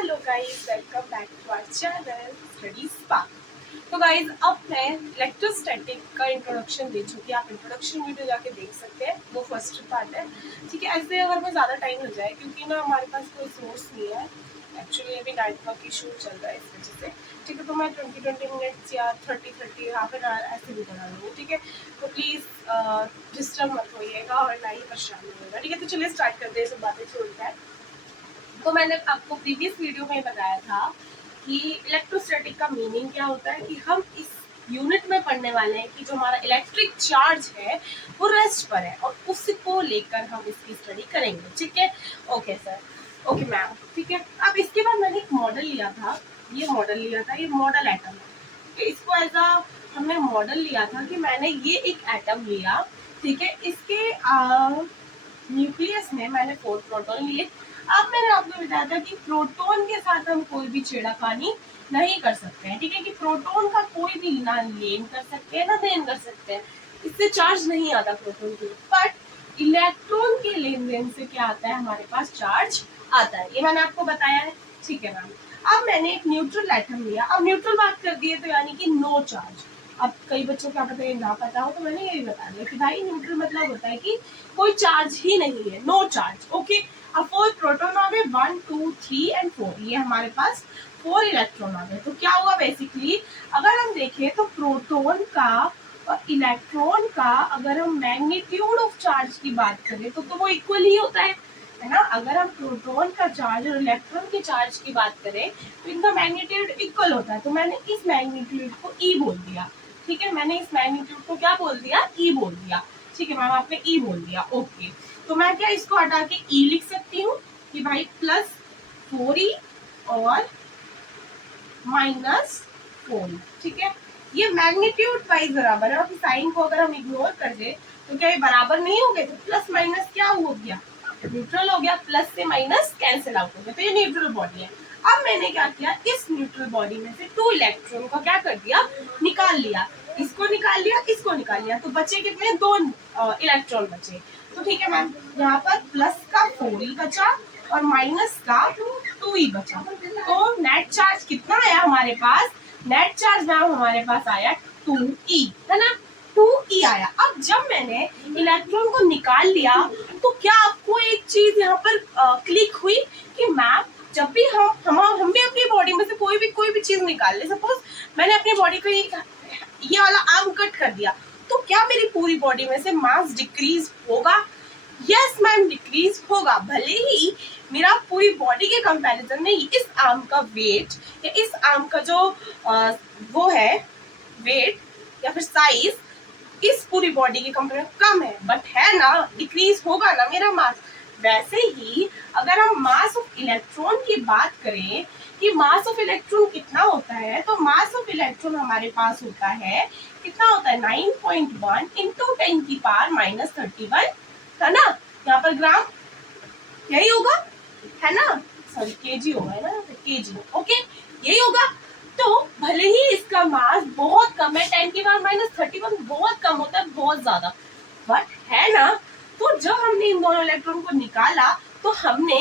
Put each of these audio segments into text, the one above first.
Hello guys, welcome back to our channel study spark. तो guys, अब मैं electrostatic का इंट्रोडक्शन दे चुकी। आप इंट्रोडक्शन वीडियो जाके देख सकते हैं, वो फर्स्ट पार्ट है। ठीक है, ऐसे अगर मैं ज़्यादा टाइम लग जाए क्योंकि ना हमारे पास कोई सोर्स नहीं है। एक्चुअली अभी नेटवर्क इशू चल रहा है इस वजह से। ठीक है, तो मैं 20 मिनट्स या 30 हाफ एन आवर ऐसे भी बना लूँगी। ठीक है, तो प्लीज़ डिस्टर्ब मत होइएगा और ना ही परेशान होइएगा। ठीक है, तो चलिए स्टार्ट करते हैं, सब बातें छोड़कर है। तो मैंने आपको प्रीवियस वीडियो में बताया था कि इलेक्ट्रोस्टैटिक का मीनिंग क्या होता है, कि हम इस यूनिट में पढ़ने वाले हैं कि जो हमारा इलेक्ट्रिक चार्ज है वो रेस्ट पर है और उसको लेकर हम इसकी स्टडी करेंगे। ठीक है, ओके सर, ओके मैम। ठीक है, अब इसके बाद मैंने एक मॉडल लिया था, ये मॉडल एटम है। ठीक है, इसको एज अ हमने मॉडल लिया था कि मैंने ये एक एटम लिया। ठीक है, इसके न्यूक्लियस में मैंने 4 प्रोटॉन लिए। अब मैंने आपको बताया था कि प्रोटॉन के साथ हम कोई भी छेड़खानी नहीं कर सकते हैं। ठीक है, कि प्रोटॉन का कोई भी ना लेन कर सकते हैं ना देन कर सकते हैं, इससे चार्ज नहीं आता प्रोटॉन के। बट इलेक्ट्रॉन के लेन देन से क्या आता है, हमारे पास चार्ज आता है। ये मैंने आपको बताया है। ठीक है मैम, अब मैंने एक न्यूट्रल एटम लिया। अब न्यूट्रल बात कर दिए तो यानी कि नो चार्ज। अब कई बच्चों को क्या पता है, ना पता हो, तो मैंने यही बता दिया कि भाई न्यूट्रल मतलब होता है कि कोई चार्ज ही नहीं है, नो चार्ज। ओके, अब 4 प्रोटॉन आ गए, 1 2 3 एंड 4। ये हमारे पास 4 इलेक्ट्रॉन आ गए। तो क्या हुआ बेसिकली, अगर हम देखें तो प्रोटॉन का और इलेक्ट्रॉन का अगर हम मैग्नीट्यूड ऑफ चार्ज की बात करें तो वो इक्वल ही होता है ना। अगर हम प्रोटॉन का चार्ज और इलेक्ट्रॉन के चार्ज की बात करें तो इनका मैग्नीट्यूड इक्वल होता है। तो मैंने इस मैग्नीट्यूड को ई बोल दिया। ठीक है, मैंने इस मैग्नीट्यूड को क्या बोल दिया, ई बोल दिया। ठीक है मैम, आपने ई बोल दिया। ओके, तो मैं क्या इसको हटा के ई लिख सकती हूँ कि भाई प्लस 4e और माइनस 4। ठीक है, ये मैग्नीट्यूड वाइज बराबर है और साइन को अगर हम इग्नोर कर दे तो क्या ये बराबर नहीं हो गए? तो प्लस माइनस क्या हो गया, न्यूट्रल हो गया। प्लस से माइनस कैंसिल आउट हो गया, तो ये न्यूट्रल बॉडी है। अब मैंने क्या किया, इस न्यूट्रल बॉडी में से 2 इलेक्ट्रॉन को क्या कर दिया, निकाल लिया। इसको निकाल लिया, इसको निकाल लिया, तो बचे कितने, 2 इलेक्ट्रॉन बचे। तो ठीक है मैम, यहाँ पर प्लस का 4e बचा और माइनस का 2e बचा। तो नेट चार्ज कितना आया हमारे पास, नेट चार्ज मैम हमारे पास आया 2e, है ना, 2e आया। अब जब मैंने इलेक्ट्रॉन को निकाल लिया तो क्या आपको एक चीज यहाँ पर क्लिक हुई कि मैम जब भी हम भी अपनी बॉडी में से कोई भी चीज निकाल ले, सपोज मैंने अपनी बॉडी को ये वाला आर्म कट कर दिया, तो क्या मेरी पूरी बॉडी में से मास डिक्रीज होगा? यस मैम, डिक्रीज होगा। भले ही मेरा पूरी बॉडी के कंपैरिजन में इस आर्म का वेट या इस आर्म का जो वो है वेट या फिर साइज इस पूरी बॉडी के कंपेयर कम है, बट है ना, डिक्रीज होगा ना मेरा मास। वैसे ही अगर हम मास ऑफ इलेक्ट्रॉन की बात करें कि मास ऑफ इलेक्ट्रॉन कितना होता है, तो मास ऑफ इलेक्ट्रॉन हमारे पास होता है, कितना होता है, 9.1 इंटू 10 की पावर माइनस 31, है ना। यहाँ पर ग्राम यही होगा, है ना, सॉरी केजी होगा, है ना, केजी। ओके, यही होगा। तो भले ही इसका मास बहुत कम है, 10 की पावर माइनस 31 बहुत कम होता है, बहुत ज्यादा, बट है ना। तो जब हमने इन दोनों इलेक्ट्रॉन को निकाला तो हमने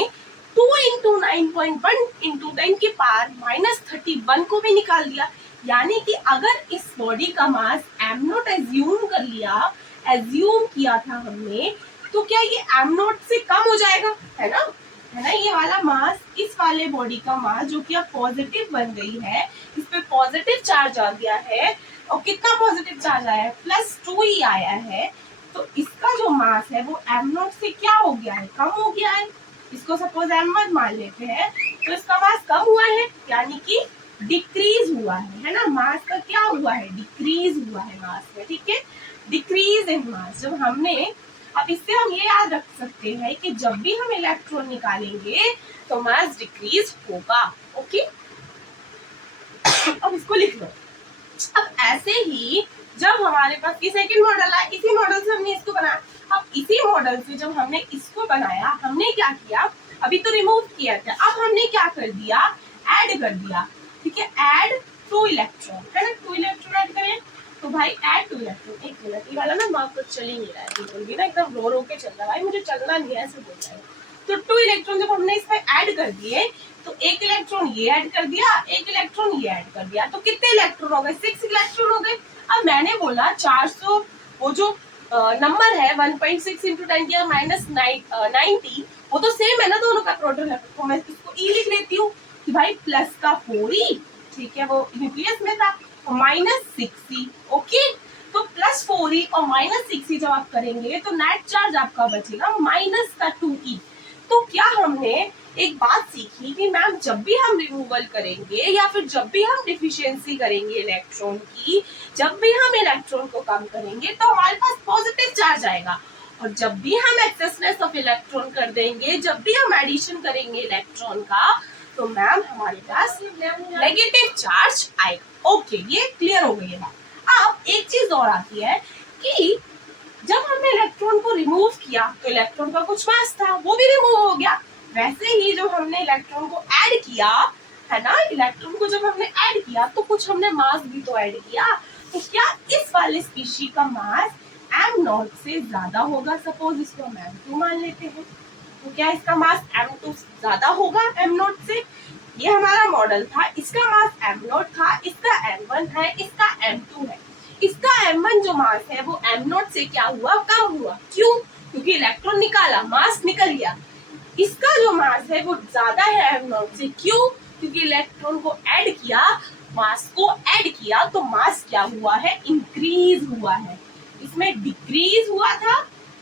2 इंटू 9.1 इंटू 10 की पावर माइनस 31 को भी निकाल दिया। यानी कि अगर इस बॉडी का मास एम नॉट एज्यूम कर लिया, एज्यूम किया था हमने, तो क्या ये एम नॉट से कम हो जाएगा, है ना, है ना। ये वाला मास, इस वाले बॉडी का मास जो कि अब पॉजिटिव बन गई है, इस पे पॉजिटिव चार्ज आ गया है, और कितना पॉजिटिव चार्ज आया है, +2e आया है। तो इसका जो मास है वो एम नॉट से क्या हो गया है, कम हो गया है। इसको सपोज m1 मान लेते हैं, तो इसका मास कम हुआ है, यानी कि डिक्रीज हुआ है ना। मास का क्या हुआ है, डिक्रीज हुआ है मास में। ठीक है, डिक्रीज इन मास जब हमने, अब इससे हम ये याद रख सकते हैं कि जब भी हम इलेक्ट्रॉन निकालेंगे तो मास डिक्रीज होगा। ओके, अब इसको लिख लो। अब ऐसे ही जब हमारे पास ये सेकंड मॉडल है, इसी मॉडल से हमने इसको बनाया। अब इसी मॉडल से जब हमने इसको बनाया, हमने क्या किया, अभी तो रिमूव किया था, अब हमने क्या कर दिया, ऐड कर दिया। ठीक है, ऐड 2 इलेक्ट्रॉन, है ना, 2 इलेक्ट्रॉन ऐड करें। तो भाई ऐड 2 इलेक्ट्रॉन, एक मिनट, ये वाला ना मार्क तो चल ही नहीं रहा है, बिल्कुल भी ना, एकदम रो रो के चल रहा है भाई, मुझे चलना नहीं है, ऐसे बोल रहा है। तो 2 इलेक्ट्रॉन जब हमने इसमें ऐड कर दिए तो एक इलेक्ट्रॉन ये ऐड कर दिया, एक इलेक्ट्रॉन ये ऐड कर दिया, तो कितने इलेक्ट्रॉन हो गए? 6 इलेक्ट्रॉन हो गए। अब मैंने बोला 400, वो जो नंबर है 1.6 इंटू 10⁻90, वो तो सेम है ना दोनों का प्रोडक्ट, तो मैं इसको ई लिख लेती हूँ कि भाई प्लस का 4e, ठीक है, वो न्यूक्लियस में था, माइनस 6e। ओके, तो प्लस 4e और माइनस 6e जब आप करेंगे तो नेट चार्ज आपका बचेगा माइनस का 2e। तो क्या हमने एक बात सीखी कि मैम जब भी हम रिमूवल करेंगे या फिर जब भी हम डिफिशियंसी करेंगे इलेक्ट्रॉन की, जब भी हम इलेक्ट्रॉन को कम करेंगे तो हमारे पास पॉजिटिव चार्ज आएगा, और जब भी हम एक्सेसनेस ऑफ इलेक्ट्रॉन कर देंगे, जब भी हम एडिशन करेंगे इलेक्ट्रॉन का, तो मैम हमारे पास नेगेटिव चार्ज आएगा। ओके, ये क्लियर हो गई है बात। अब एक चीज और आती है कि जब हमने इलेक्ट्रॉन को रिमूव किया तो इलेक्ट्रॉन का कुछ मास था, वो भी रिमूव हो गया। वैसे ही जब हमने इलेक्ट्रॉन को ऐड किया है ना, इलेक्ट्रॉन को जब हमने ऐड किया तो कुछ हमने मास भी तो ऐड किया। तो क्या इस वाले स्पीशी का मास m0 से ज्यादा होगा? सपोज इसको हम m2 मान लेते हैं, तो क्या इसका मास m2 ज्यादा होगा m0 से? ये हमारा मॉडल था, इसका मास m0 था, इसका m1 है, इसका m2 है। इसका m1 जो मास है वो m0 से क्या हुआ? कम हुआ। क्यों? क्योंकि इलेक्ट्रॉन निकाला, मास निकल गया। इसका जो मास है वो ज्यादा है m0 से। क्यों? क्योंकि इलेक्ट्रॉन को ऐड किया, मास को ऐड किया, तो मास क्या हुआ है? इंक्रीज हुआ है। इसमें डिक्रीज हुआ था,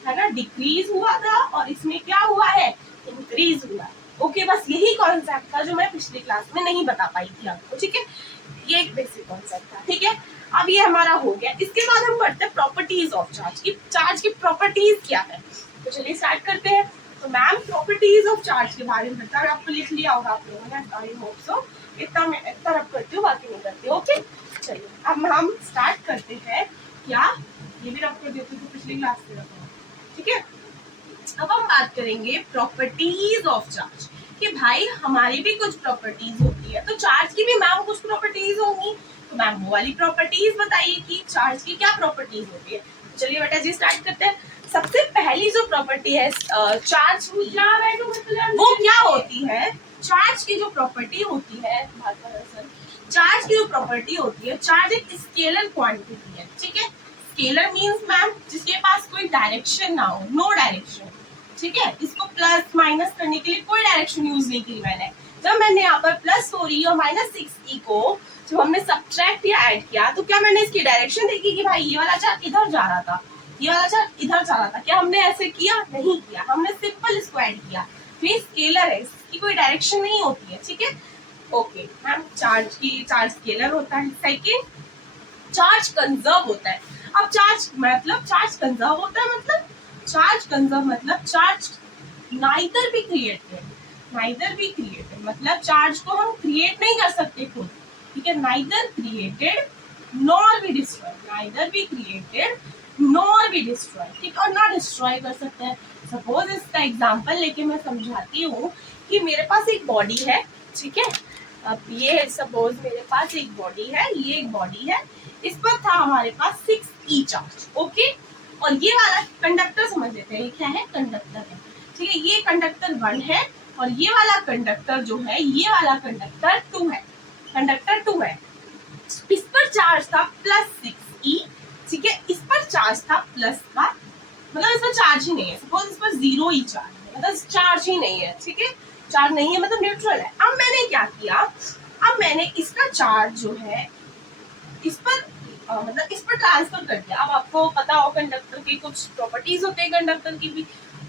है ना, डिक्रीज हुआ था, और इसमें क्या हुआ है? इंक्रीज हुआ है। ओके, बस यही कॉन्सेप्ट था जो मैं पिछली क्लास में नहीं बता पाई थी आपको, ठीक है। ये एक बेसिक कॉन्सेप्ट था, ठीक है। अब ये हमारा हो गया। इसके बाद हम पढ़ते हैं प्रॉपर्टीज ऑफ चार्ज की। चार्ज की प्रॉपर्टीज क्या है, तो चलिए स्टार्ट करते हैं। तो मैम प्रॉपर्टीज ऑफ चार्ज के बारे में बता, आपको लिख लिया होगा आप लोगों ने, आई होप सो। इतना मैं इतना रब करती हूँ, बाकी नहीं करती। ओके, चलिए अब हम स्टार्ट करते हैं। क्या ये भी रब कर देती हूँ, पिछली क्लास में रखा, ठीक है। अब हम बात करेंगे प्रॉपर्टीज ऑफ चार्ज कि भाई हमारी भी कुछ प्रॉपर्टीज होती है, तो चार्ज की भी मैम कुछ प्रॉपर्टीज होंगी। तो मैम वो वाली प्रॉपर्टीज बताइए कि चार्ज की क्या प्रॉपर्टीज होती है। तो चलिए बेटा जी स्टार्ट करते हैं। सबसे पहली जो प्रॉपर्टी है चार्ज की, वो क्या होती है? चार्ज की जो प्रॉपर्टी होती है, चार्ज की जो प्रॉपर्टी होती है, चार्ज एक स्केलर क्वांटिटी है, ठीक है। स्केलर मींस मैम जिसके पास कोई डायरेक्शन ना हो, नो डायरेक्शन, ठीक है। इसको प्लस माइनस करने के लिए कोई डायरेक्शन यूज नहीं की मैंने। जब मैंने यहाँ पर प्लस 4e और माइनस 6e को जब हमने सब्ट्रैक्ट या ऐड किया, तो क्या मैंने इसकी डायरेक्शन देखी कि भाई ये वाला चार्ज इधर जा रहा था, ये वाला चार्ज इधर जा रहा था? क्या हमने ऐसे किया? नहीं किया। हमने सिंपल इसको ऐड किया। फिर स्केलर है, इसकी कोई डायरेक्शन नहीं होती है, ठीक है। ओके मैम, चार्ज स्केलर होता है। सेकेंड, चार्ज कंजर्व होता है। अब चार्ज मतलब चार्ज कंजर्व होता है, मतलब चार्ज कंजर्व मतलब charge neither be created, neither be created मतलब चार्ज को हम क्रिएट नहीं कर सकते खुद, ठीक है। Neither created nor be destroy, neither be created nor be destroy, ठीक, और ना डिस्ट्रॉय कर सकते हैं। सपोज इसका एग्जांपल लेके मैं समझाती हूँ कि मेरे पास एक बॉडी है, ठीक है। अब ये सपोज मेरे पास एक बॉडी है, ये एक बॉडी है, इस पर था हमारे पास 6e चार्ज, ओके। और ये वाला कंडक्टर समझ लेते हैं, ये क्या है? कंडक्टर है, ठीक है। ये कंडक्टर 1 है, और ये वाला कंडक्टर जो है, ये वाला कंडक्टर 2 है, कंडक्टर 2 है। इस पर चार्ज था प्लस 6e, ठीक है। इस पर चार्ज था प्लस का, मतलब इस पर चार्ज ही नहीं है। सपोज इस पर 0e चार्ज है, मतलब चार्ज ही नहीं है, ठीक है। चार्ज नहीं है मतलब न्यूट्रल है। अब मैंने क्या किया, अब मैंने इसका चार्ज जो है इस पर मतलब इस पर ट्रांसफर कर दिया। अब आपको पता हो कंडक्टर की कुछ प्रॉपर्टीज होते हैं कंडक्टर की भी,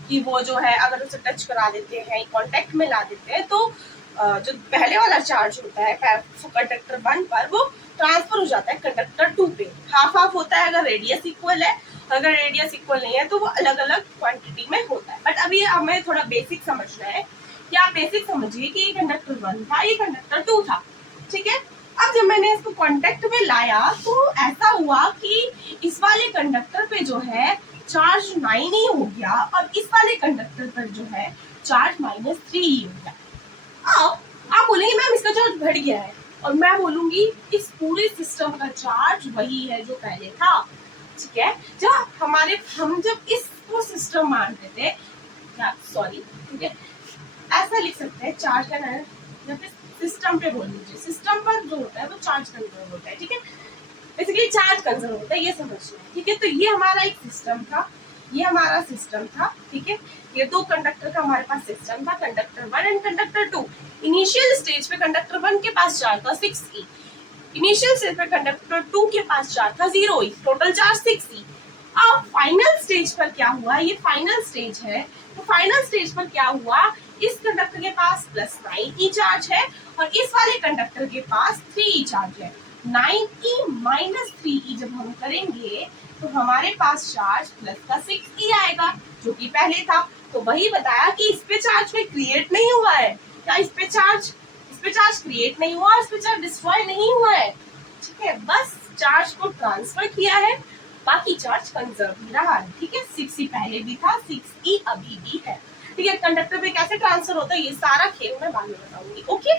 कि वो जो है अगर उसे टच करा देते हैं, कांटेक्ट में ला देते हैं, तो जो पहले वाला चार्ज होता है कंडक्टर 1 पर, वो ट्रांसफर हो जाता है कंडक्टर 2 पे। हाफ हाफ होता है अगर रेडियस इक्वल है, अगर रेडियस इक्वल नहीं है तो वो अलग अलग क्वांटिटी में होता है। बट अभी हमें थोड़ा बेसिक समझना है कि आप बेसिक समझिए कि ये कंडक्टर 1 था, ये कंडक्टर 2 था, ठीक है। अब जब मैंने इसको कांटेक्ट में लाया तो ऐसा हुआ कि इस वाले कंडक्टर पे जो है चार्ज 9 ही हो गया, और इस वाले कंडक्टर पर जो है चार्ज -3 ही हो गया। अब आप बोलेंगे मैम इसका चार्ज बढ़ गया है, और मैं बोलूंगी इस पूरे सिस्टम का चार्ज वही है जो पहले था, ठीक है। हम जब इसको सिस्टम मानते थे, सॉरी, ठीक है, ऐसा लिख सकते हैं चार्ज का या फिर सिस्टम पे बोल लीजिए, सिस्टम पर जो होता है वो चार्ज कंजर्व होता है, ठीक है, बेसिकली चार्ज कंजर्व होता है, ये समझना है, ठीक है। तो ये हमारा एक सिस्टम था, ये हमारा सिस्टम था, ठीक है। ये दो कंडक्टर का हमारे पास सिस्टम था, conductor 1 and conductor 2। Initial stage पे कंडक्टर 1 के पास चार्ज था 6e, इनिशियल स्टेज पे कंडक्टर 2 के पास चार्ज था 0e, टोटल चार्ज 6e। अब फाइनल स्टेज पर क्या हुआ, ये फाइनल स्टेज है, तो फाइनल स्टेज पर क्या हुआ, इस कंडक्टर के पास प्लस 9e चार्ज है और इस वाले कंडक्टर के पास 3e चार्ज है। 9e माइनस 3e जब हम करेंगे तो हमारे पास चार्ज प्लस का 6e आएगा, जो कि पहले था। तो वही बताया कि इस पे चार्ज में क्रिएट नहीं हुआ है, क्या इस पे चार्ज क्रिएट नहीं हुआ, इस पे चार्ज डिस्ट्रॉय नहीं हुआ है, ठीक है, बस चार्ज को ट्रांसफर किया है, बाकी चार्ज कंजर्व ही रहा है, ठीक है। 6e पहले भी था, 6e अभी भी है, ठीक है। कंडक्टर पे कैसे ट्रांसफर होता है ये सारा खेल मैं बाद में बताऊंगी, ओके,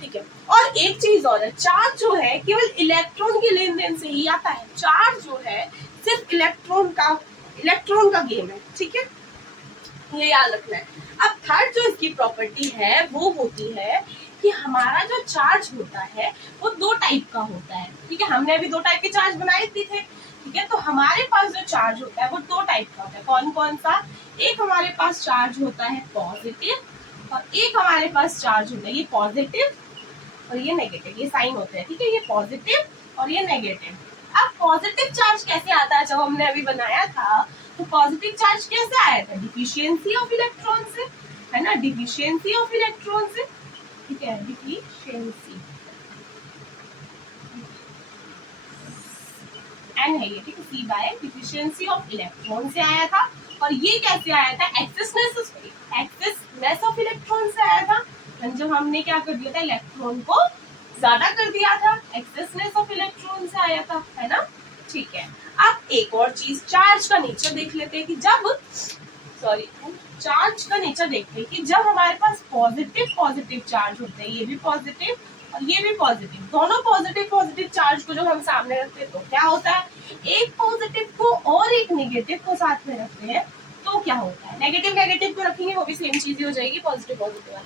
ठीक है। और एक चीज और है, चार्ज जो है केवल इलेक्ट्रॉन के लेन देन से ही आता है, चार्ज जो है सिर्फ इलेक्ट्रॉन का गेम है, ठीक है, ये याद रखना है। अब थर्ड जो इसकी प्रॉपर्टी है वो होती है कि हमारा जो चार्ज होता है वो दो टाइप का होता है, ठीक है। हमने अभी दो टाइप के चार्ज बनाए थे, ठीक है। तो हमारे पास जो चार्ज होता है वो दो टाइप का होता है, कौन कौन सा, एक हमारे पास चार्ज होता है पॉजिटिव और एक हमारे पास चार्ज होता है ये पॉजिटिव और ये नेगेटिव, ये साइन होते हैं, ठीक है, ये पॉजिटिव और ये नेगेटिव। अब पॉजिटिव चार्ज कैसे आता है, जब हमने अभी बनाया था तो पॉजिटिव चार्ज कैसे आया था, डिफिशियंसी ऑफ इलेक्ट्रॉन से, है ना, डिफिशियंसी ऑफ इलेक्ट्रॉन से, ठीक है, डिफिशियंसी एन है ये, ठीक है, सी बाय डिफिशियंसी ऑफ इलेक्ट्रॉन से आया था। और ये कैसे आया था, एक्सेसनेस ऑफ इलेक्ट्रॉन से आया था, जब हमने क्या कर दिया था, इलेक्ट्रॉन को ज्यादा कर दिया था, एक्सेसनेस ऑफ इलेक्ट्रॉन से आया था, है ना, ठीक है। अब एक और चीज, चार्ज का नेचर देख लेते हैं कि चार्ज का नेचर देखते हैं कि जब हमारे पास पॉजिटिव चार्ज होते हैं, ये भी पॉजिटिव और ये भी पॉजिटिव, दोनों पॉजिटिव चार्ज को जब हम सामने रखते हैं तो क्या होता है, एक पॉजिटिव को और एक नेगेटिव को साथ में रखते हैं तो क्या होता है, नेगेटिव को रखेंगे वो भी सेम चीज ही हो जाएगी, पॉजिटिव वाला,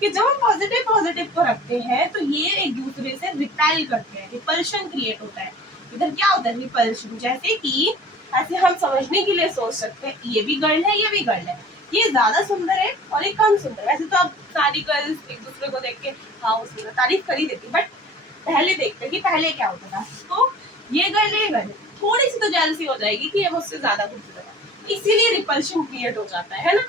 कि जब हम पॉजिटिव को रखते हैं तो ये एक दूसरे से रिपेल करते हैं, रिपल्शन क्रिएट होता है। इधर क्या होता है, रिपल्शन, जैसे कि ऐसे हम समझने के लिए सोच सकते हैं ये भी गर्ल है, ये भी गर्ल है, ये ज्यादा सुंदर है और ये कम सुंदर है। वैसे तो अब सारी गर्ल्स एक दूसरे को देख के हाँ उसकी तारीफ कर ही देती, बट पहले देखते हैं कि पहले क्या होता था, तो ये गर्ल थोड़ी सी तो जेलसी हो जाएगी कि ये मुझसे ज्यादा खूबसूरत है, इसीलिए रिपल्शन क्रिएट हो जाता है ना,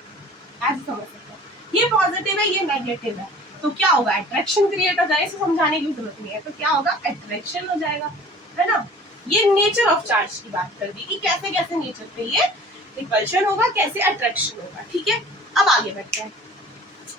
ऐसे समझ सकते हैं। ये पॉजिटिव है, ये नेगेटिव है, तो क्या होगा, अट्रैक्शन क्रिएट हो जाएगा, इसे समझाने की जरूरत नहीं है, तो क्या होगा, अट्रैक्शन हो जाएगा, है ना। ये नेचर ऑफ चार्ज की बात कर दी कि कैसे कैसे नेचर पे ये रिपल्शन होगा, कैसे अट्रैक्शन होगा, ठीक है। अब आगे बढ़ते हैं,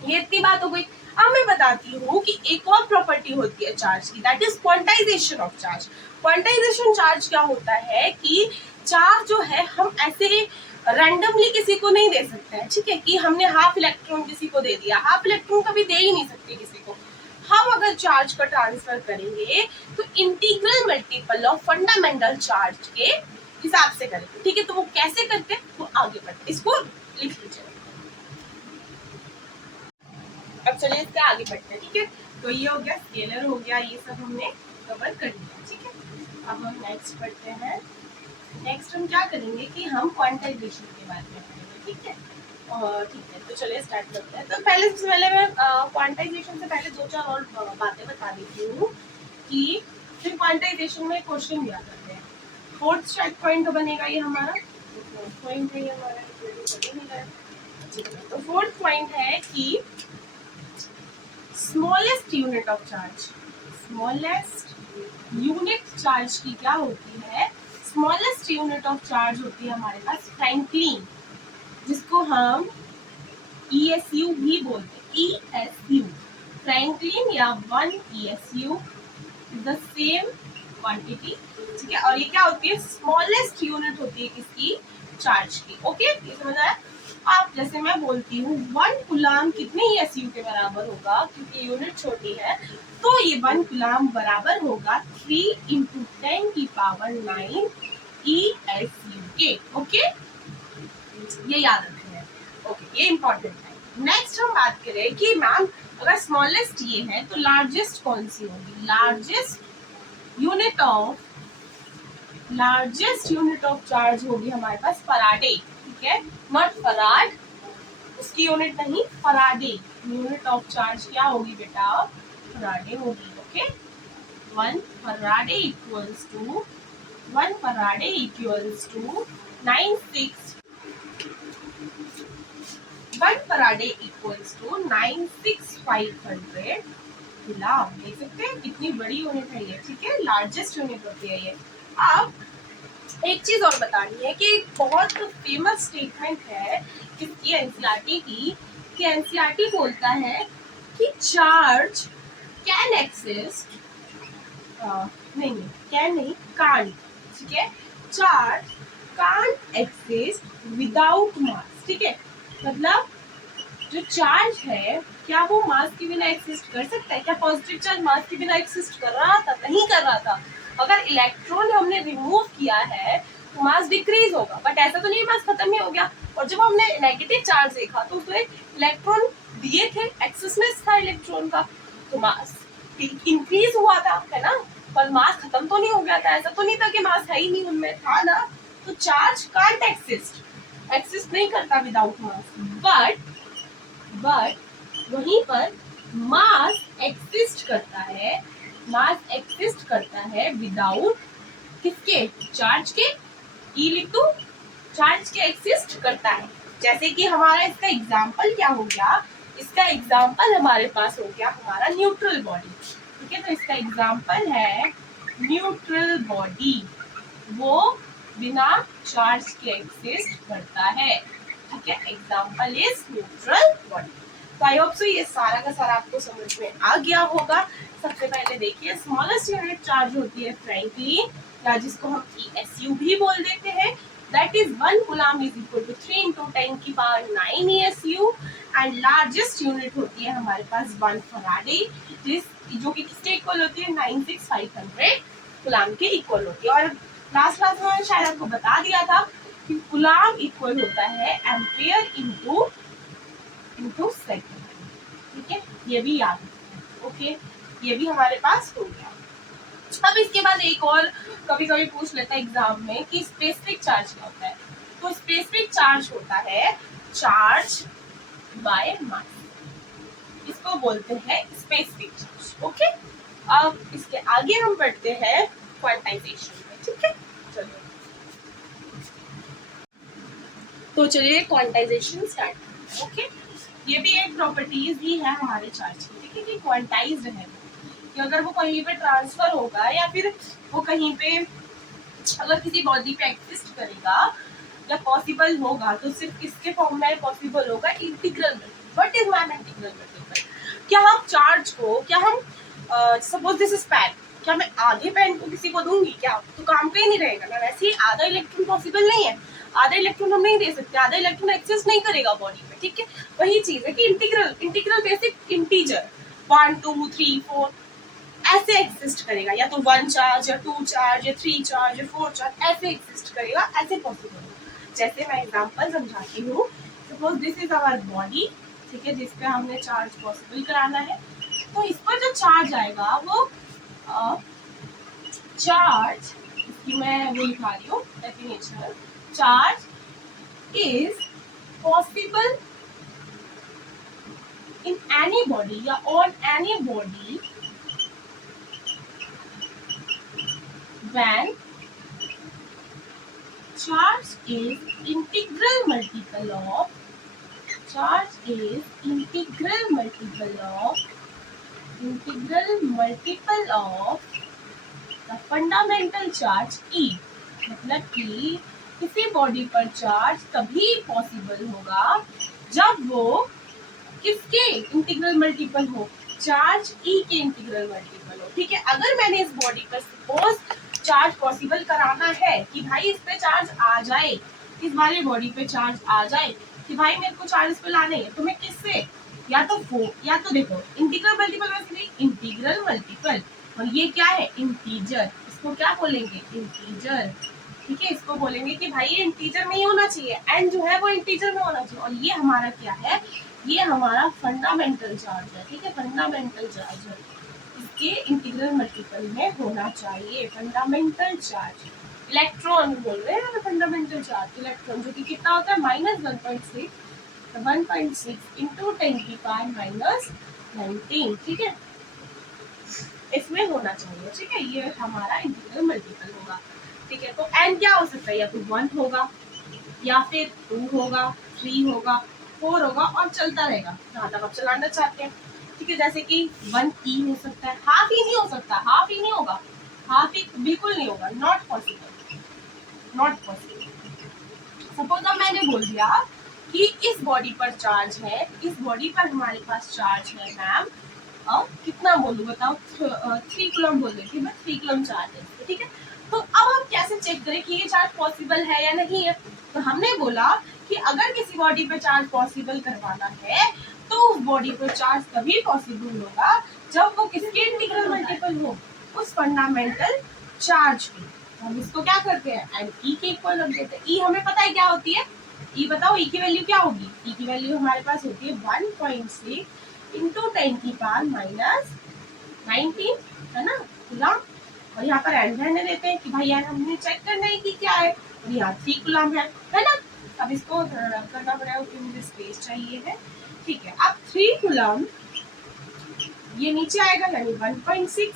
ये इतनी बात हो गई। अब मैं बताती हूँ कि एक और प्रॉपर्टी होती है चार्ज की, that is quantization of charge. Quantization charge क्या होता है कि चार्ज जो है हम ऐसे रैंडमली किसी को नहीं दे सकते हैं, ठीक है, कि हमने हाफ इलेक्ट्रॉन किसी को दे दिया, हाफ इलेक्ट्रॉन कभी दे ही नहीं सकते किसी को। हम अगर चार्ज का ट्रांसफर करेंगे तो integral multiple of fundamental charge के हिसाब से करेंगे, ठीक है। तो वो कैसे करते हैं वो आगे बढ़ते, इसको लिख लीजिए। अब चलिए इसका आगे बढ़ते हैं, ठीक है। तो ये हो गया स्केलर, हो गया, ये सब हमने कवर कर लिया, ठीक है। अब हम नेक्स्ट पढ़ते हैं। नेक्स्ट हम क्या करेंगे कि हम क्वांटाइजेशन के बारे में करेंगे, ठीक है। और ठीक है, तो चलिए स्टार्ट करते हैं। तो सबसे पहले मैं क्वांटाइजेशन से पहले दो चार और बातें बता देती हूँ कि फिर क्वांटाइजेशन में क्वेश्चन दिया करते हैं। फोर्थ स्ट्राइक पॉइंट बनेगा ये हमारा, फोर्थ पॉइंट है ये हमारा, तो फोर्थ पॉइंट है कि smallest unit of charge, smallest unit charge की क्या होती है, स्मॉलेस्ट यूनिट ऑफ चार्ज होती है हमारे पास फ्रैंकलिन, जिसको हम ESU भी बोलते हैं, ESU फ्रैंकलिन या 1 ESU द सेम क्वांटिटी, ठीक है। और ये क्या होती है, स्मॉलेस्ट यूनिट होती है किसकी, चार्ज की, ओके, ये समझ आया। आप जैसे मैं बोलती हूँ 1 कूलाम कितने ESU के बराबर होगा, क्योंकि यूनिट छोटी है, तो ये 1 कूलाम बराबर होगा 3 × 10⁹ ESU के, ओके, ये याद रखना है, ओके, ये इंपॉर्टेंट है। नेक्स्ट हम बात करें कि मैम अगर स्मॉलेस्ट ये है तो लार्जेस्ट कौन सी होगी? लार्जेस्ट यूनिट ऑफ चार्ज होगी हमारे पास फराडे, ठीक है, नॉट फराड, उसकी यूनिट नहीं, फराडे। यूनिट ऑफ चार्ज क्या होगी बेटा? फराडे होगी। Okay, 1 Faraday equals to 1 Faraday equals to 96500 coulomb. देख सकते हैं कितनी बड़ी यूनिट है ये, ठीक है, लार्जेस्ट यूनिट होती है ये। अब एक चीज और बतानी है कि बहुत फेमस स्टेटमेंट है किसकी? एनसीईआरटी की, कि एनसीईआरटी बोलता है कि चार्ज कैन एक्सिस्ट, नहीं कैन नहीं, कांट, ठीक है, चार्ज कांट एक्सिस्ट विदाउट मास, ठीक है, मतलब जो चार्ज है क्या वो मास के बिना एक्सिस्ट कर सकता है? क्या पॉजिटिव चार्ज मास के बिना एक्सिस्ट कर रहा था? नहीं कर रहा था। अगर इलेक्ट्रॉन हमने रिमूव किया है तो मास डिक्रीज होगा, बट ऐसा तो नहीं मास खत्म ही हो गया। और जब हमने नेगेटिव चार्ज देखा तो उसमें इलेक्ट्रॉन दिए थे, एक्सेस में था इलेक्ट्रॉन का, तो मास इंक्रीज हुआ था, है ना, पर मास खत्म तो नहीं हो गया था। ऐसा तो नहीं था कि मास है ही नहीं उनमें, था ना। तो चार्ज कांट एक्सिस्ट नहीं करता विदाउट मास, बट वहीं पर मास एक्सिस्ट करता है विदाउट किसके? चार्ज के। ई लिख दो, चार्ज के एक्सिस्ट करता है। जैसे कि हमारा इसका एग्जांपल क्या हो गया? इसका एग्जांपल हमारे पास हो गया हमारा न्यूट्रल बॉडी, ठीक है, तो इसका एग्जांपल है न्यूट्रल बॉडी, वो बिना चार्ज के एक्सिस्ट करता है, ठीक है, एग्जांपल इज न्यूट्रल बॉडी। तो आई होप सो ये सारा का सारा आपको समझ में आ गया होगा। सबसे पहले देखिए, स्मॉलेस्ट यूनिट चार्ज होती है फ्रैंकलिन, या जिसको हम ESU भी बोल देते हैं, that is 1 coulomb is equal to 3 into 10⁹ ESU। And largest unit होती है हमारे पास 1 फराडे, जो कि किसके इक्वल होती है? 96500 कूलम के इक्वल होती है। और लास्ट क्लास में मैंने शायद आपको बता दिया था कि कूलम इक्वल होता है एम्पियर इनटू सेकंड, ठीक है, ये भी याद रखना। ओके, ये भी हमारे पास हो गया। अब इसके बाद एक और कभी कभी पूछ लेता है एग्जाम में कि स्पेसिफिक चार्ज क्या होता है। तो स्पेसिफिक चार्ज होता है चार्ज बाय मास, इसको बोलते हैं स्पेसिफिक चार्ज। ओके, अब इसके आगे हम बढ़ते हैं क्वांटाइजेशन में, ठीक है, चलिए। तो चलिए क्वांटाइजेशन स्टार्ट। ओके, ये भी एक प्रॉपर्टीज ही है हमारे चार्ज की, ठीक है, कि क्वांटाइज्ड है, कि अगर वो कहीं पे ट्रांसफर होगा या फिर वो कहीं पे अगर किसी बॉडी पे एक्सिस्ट करेगा या पॉसिबल होगा तो सिर्फ किसके फॉर्म में पॉसिबल होगा? इंटीग्रल में। What is ma'am integral multiple? क्या हम चार्ज को, क्या हम सपोज दिस इज पेन, क्या मैं आधे पेन को किसी को दूंगी क्या? तो काम पे ही नहीं रहेगा ना। वैसे ही आधा इलेक्ट्रॉन पॉसिबल नहीं है, आधा इलेक्ट्रॉन हम नहीं दे सकते, आधा इलेक्ट्रॉन एक्सेस नहीं करेगा बॉडी में, ठीक है। वही चीज है कि इंटीग्रल बेसिक इंटीजर 1 2 3 4 ऐसे एग्जिस्ट करेगा, या तो 1 चार्ज या 2 चार्ज या 3 चार्ज या 4 चार्ज ऐसे एग्जिस्ट करेगा, ऐसे पॉसिबल होगा। जैसे मैं एग्जांपल समझाती हूँ, suppose this is our body, ठीक है, जिस पे हमने चार्ज पॉसिबल कराना है। तो इस पर जो चार्ज आएगा वो चार्ज, इसकी मैं वो लिखा रही हूँ definition, charge is possible in any body या on any body when charge is integral multiple of the fundamental charge E। मतलब कि किसी बॉडी पर चार्ज तभी पॉसिबल होगा जब वो किसके इंटीग्रल मल्टीपल हो? चार्ज E के इंटीग्रल मल्टीपल हो, ठीक है। अगर मैंने इस बॉडी पर सपोज चार्ज पॉसिबल कराना है कि भाई इस पे चार्ज आ जाए, इस वाली बॉडी पे चार्ज आ जाए, कि भाई मेरे को चार्ज पे लाने हैं, तो मैं किससे? या तो देखो इंटीग्रल मल्टीपल में इंटीग्रल मल्टीपल, और ये क्या है? इंटीजर, इसको क्या बोलेंगे? इंटीजर, ठीक है, इसको बोलेंगे कि भाई ये इंटीजर में ही होना चाहिए, एन जो है वो इंटीजर में होना चाहिए। और ये हमारा क्या है, ये हमारा फंडामेंटल चार्ज है। ठीक है, फंडामेंटल चार्ज है, इसके इंटीग्रल मल्टीपल में होना चाहिए। फंडामेंटल चार्ज इलेक्ट्रॉन बोल रहे हैं, फंडामेंटल चार्ज इलेक्ट्रॉन, जो कि कितना होता है -1.6 इंटू 10 की पावर -19। ठीक है, इसमें होना चाहिए। ठीक है, ये हमारा इंटीग्रल मल्टीपल होगा। ठीक है, तो n क्या हो सकता है, या तो 1 होगा, या फिर 2 होगा, 3 होगा, 4 होगा, और चलता रहेगा जहाँ तक आप चलाना चाहते हैं। ठीक है, जैसे कि 1e हो सकता है, हाफ ही नहीं हो सकता, हाफ ही नहीं होगा, हाफ ही बिल्कुल नहीं होगा, not possible, not possible. Suppose अब मैंने बोल दिया कि इस बॉडी पर चार्ज है, इस बॉडी पर हमारे पास चार्ज है मैम, अब कितना बोलूं बताओ, 3 कूलम बोल रही थी मैं, 3 कूलम चार्ज है। ठीक है, तो अब हम कैसे चेक करें कि ये चार्ज पॉसिबल है या नहीं है। तो हमने बोला कि अगर किसी बॉडी पर चार्ज पॉसिबल करवाना है तो उस बॉडी पर चार्ज तभी पॉसिबल होगा जब वो किसके इंटीग्रल मल्टीपल हो, उस फंडामेंटल चार्ज की। हम इसको क्या करते हैं, एंड ई के इक्वल रख देते हैं। ई हमें पता है क्या होती है, ई बताओ, ई की वैल्यू क्या होगी, ई की वैल्यू हमारे पास होती है 1.6 इंटू 10 की पावर -19, है ना कूलम। और यहाँ पर एन रहने देते हैं कि भाई यार हमने चेक करना है कि क्या है, और यहाँ 3 कूलम है ना। अब इसको करना पड़ेगा क्योंकि मुझे स्पेस चाहिए है। ठीक है, अब 3 कूलम ये नीचे आएगा, यानी 1.6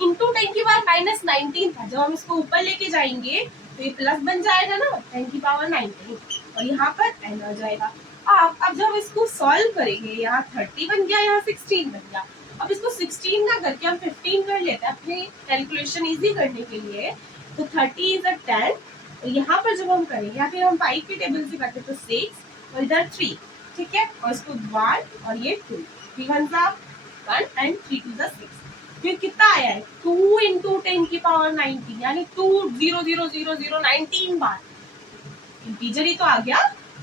इंटू 10 की पावर -19 था। जब हम इसको ऊपर लेके जाएंगे तो ये प्लस बन जाएगा ना, 10 की पावर 19, और यहाँ पर एन आ जाएगा। अब जब इसको सॉल्व करेंगे, यहाँ 30 बन गया, यहाँ 16 बन गया। अब इसको 16 ना करके हम 15 कर लेते हैं अपने कैलकुलेशन इजी करने के लिए। तो 30 इज 10, तो यहाँ पर जब हम करेंगे, या फिर हम 5 की टेबल से करते तो 6 और इधर 3। ठीक है, और इसको 1 और ये 2, 3 1 1 एंड 3 2 6। फिर कितना आया है, 2 इंटू 10 की पावर 19, यानी 2 0 0 0 0 19 बार। इंटीजर ही तो आ गया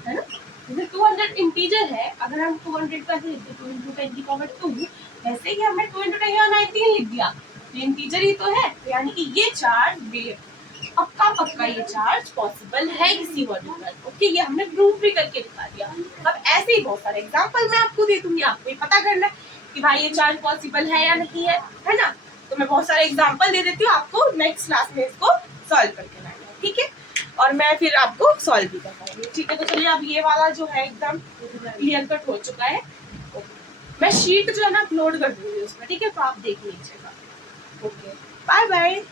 है ना, जैसे 200 इंटीजर है, अगर हम 200 कैसे लिखते, 2 इंटू 10 की पावर 2, वैसे ही हमने 2 इंटू 10 की पावर 19 लिख दिया, तो इंटीजर ही तो है। तो यानी कि ये चार्ज पक्का पक्का ये चार्ज पॉसिबल है किसी बॉडी पर। ओके, ये हमने प्रूव भी करके दिखा दिया। अब ऐसे ही बहुत सारे एग्जांपल मैं आपको दे दूंगी, आपको ये पता करना है कि भाई ये चार्ज पॉसिबल है या नहीं है ना। तो मैं बहुत सारे एग्जांपल दे देती हूँ, आपको नेक्स्ट क्लास में इसको सॉल्व करके लाना है। ठीक है, और मैं फिर आपको सॉल्व भी कर पाऊंगी। ठीक है, तो चलिए अब ये वाला जो है एकदम क्लियर कट हो चुका है। मैं शीट जो है ना अपलोड कर दूंगी उसमें, ठीक है, तो आप देख लीजिएगा। Okay, bye bye.